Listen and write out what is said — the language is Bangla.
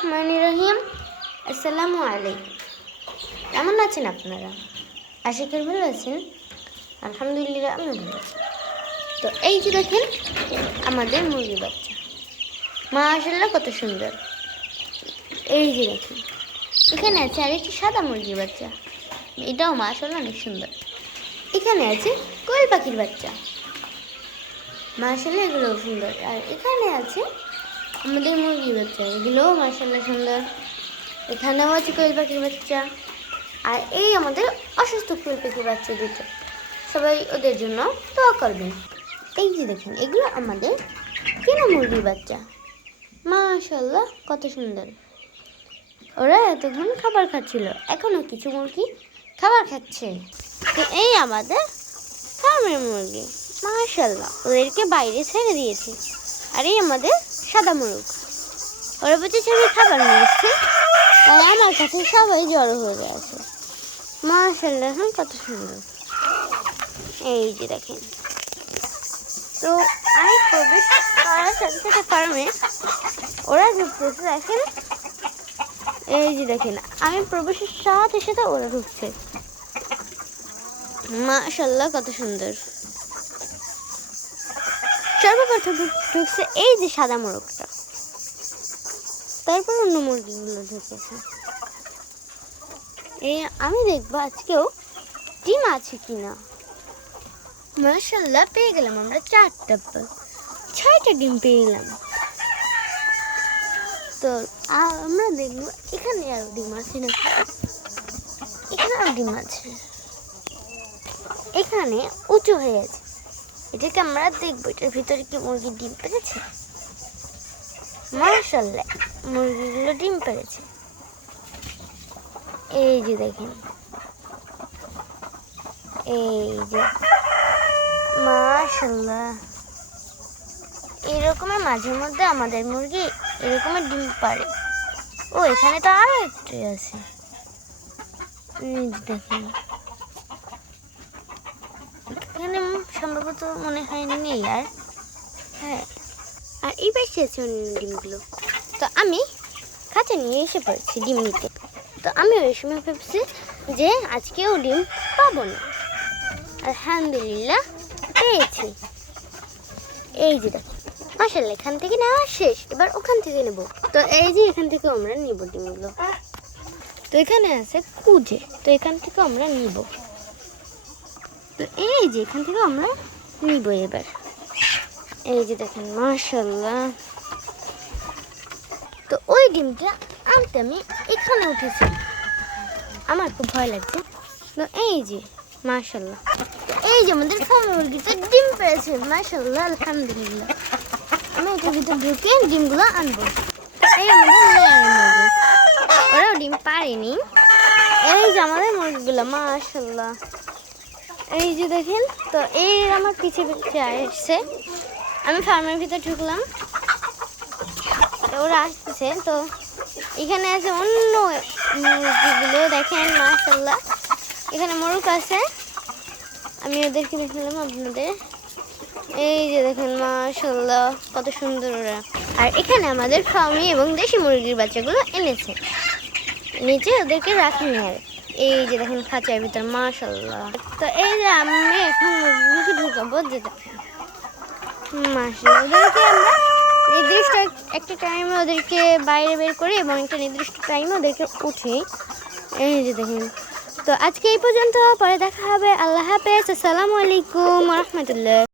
রহমান রহিম। আসসালামু আলাইকুম। কেমন আছেন আপনারা? আশা করি ভালো আছেন। আলহামদুলিল্লাহ আমি ভালো আছি। তো এই যে দেখেন, আমাদের মুরগি বাচ্চা। মাশাল্লাহ কত সুন্দর। এই যে দেখেন, এখানে আছে আরেকটি সাদা মুরগির বাচ্চা। এটাও মাশাল্লাহ অনেক সুন্দর। এখানে আছে কোয়েল পাখির বাচ্চা। মাশাল্লাহ এগুলোও সুন্দর। আর এখানে আছে আমাদের মুরগির বাচ্চা এগুলোও মাশাল্লাহ সুন্দর। এখানেও আছে কোয়েল পাখির বাচ্চা, আর এই আমাদের অসুস্থ কোয়েল পাখির বাচ্চা দুটো। সবাই ওদের জন্য দোয়া করবেন। এই যে দেখেন, এগুলো আমাদের কেনা মুরগির বাচ্চা। মাশাল্লাহ কত সুন্দর। ওরা এতক্ষণ খাবার খাচ্ছিল এখনও কিছু মুরগি খাবার খাচ্ছে। তো এই আমাদের ফার্মের মুরগি মাশাল্লাহ ওদেরকে বাইরে ছেড়ে দিয়েছি। আর এই আমাদের সাদা মুরগ। ওরা বলছে আমি খাবার নিয়ে এসছি তাই আমার কাছে সবাই জড়ো হয়ে গেছে। মাশাল্লাহ হ্যাঁ কত সুন্দর। এই যে দেখেন। তো আমি প্রবেশ করার সাথে সাথে ফার্মে ওরা ঢুকতেছে দেখেন, এই যে দেখেন, আমি প্রবেশের সাথে সাথে ওরা ঢুকছে। মাশাল্লাহ কত সুন্দর। সর্বপ্রথম ঢুকছে এই যে সাদা মোরগটা। তারপর অন্য মুরগিগুলো ঢুকেছে। এই আমি দেখব আজকেও ডিম আছে কিনা। মাশাল্লাহ পেয়ে গেলাম আমরা চারটা ছয়টা ডিম পেয়ে গেলাম। তো, আমরা দেখব এখানে আরও ডিম আছে না? এখানে আরও ডিম আছে। এখানে উঁচু হয়ে আছে। এটাকে আমরা দেখব, এটার ভিতরে কি মুরগির ডিম পেরেছে? মার্শাল্লাহ মুরগিগুলো ডিম পেরেছে। এই যে দেখেন। এই যে মার্শাল্লাহ এরকমের মাঝে মধ্যে আমাদের মুরগি এরকমের ডিম পারে। ও, এখানে তো আরও একটু আছে। দেখেন এখানে সম্ভবত মনে হয় নেই আর। হ্যাঁ আর এই পাশে অন্য ডিমগুলো। তো আমি খাঁচা নিয়ে এসে পড়েছি ডিম নিতে। তো আমি ওই সময় ভাবছি যে আজকেও ডিম পাবো না। আলহামদুলিল্লাহ, পেয়েছি। এই যে দেখো মাসাল্লাহ এখান থেকে নেওয়া শেষ। এবার ওখান থেকে নেব। তো এই যে এখান থেকে আমরা নিব ডিমগুলো। তো এখানে আছে কুজে। তো এখান থেকে আমরা নিব। তো এই যে এখান থেকে আমরা নিব এবার। এই যে দেখেন মাশাল্লাহ তো ওই ডিমটা আনতে আমি এখানে উঠেছি। আমার খুব ভয় লাগছে। তো এই যে মাশাল্লাহ এই যে আমাদের ফার্ম মুরগিতে ডিম পেয়েছে মাশাল্লাহ আলহামদুলিল্লাহ। আমি এটার ভিতর ঢুকে ডিমগুলো আনব। এই আমাদের ওরাও ডিম পারেনি। এই যে আমাদের মুরগিগুলো মাশাল্লাহ এই যে দেখেন, তো এই আমার পিছিয়ে পিছে আসছে। আমি ফার্মের ভিতরে ঢুকলাম। ওরা আসতেছে, তো এখানে আছে অন্য মুরগিগুলো, দেখেন মাশাল্লাহ এখানে মোরগ আছে। আমি ওদেরকে দেখালাম আপনাদের। এই যে দেখেন মাশাল্লাহ কত সুন্দর ওরা। আর এখানে আমাদের ফার্মি এবং দেশি মুরগির বাচ্চাগুলো এনেছে। নিচে ওদেরকে রাখিনি আর এই যে দেখেন খাঁচার ভিতর মাশাল্লাহ তো এই যে আমি এখন মুরগিকে ঢুকাবো, যে দেখেন। মাশাল্লাহ আমরা নির্দিষ্ট একটা টাইমে ওদেরকে বাইরে বের করি এবং একটা নির্দিষ্ট টাইমে ওদেরকে উঠি। এই যে দেখেন। তো আজকে এই পর্যন্ত, পরে দেখা হবে। আল্লাহ হাফেজ। আসসালামু আলাইকুম রহমতুল্লাহ।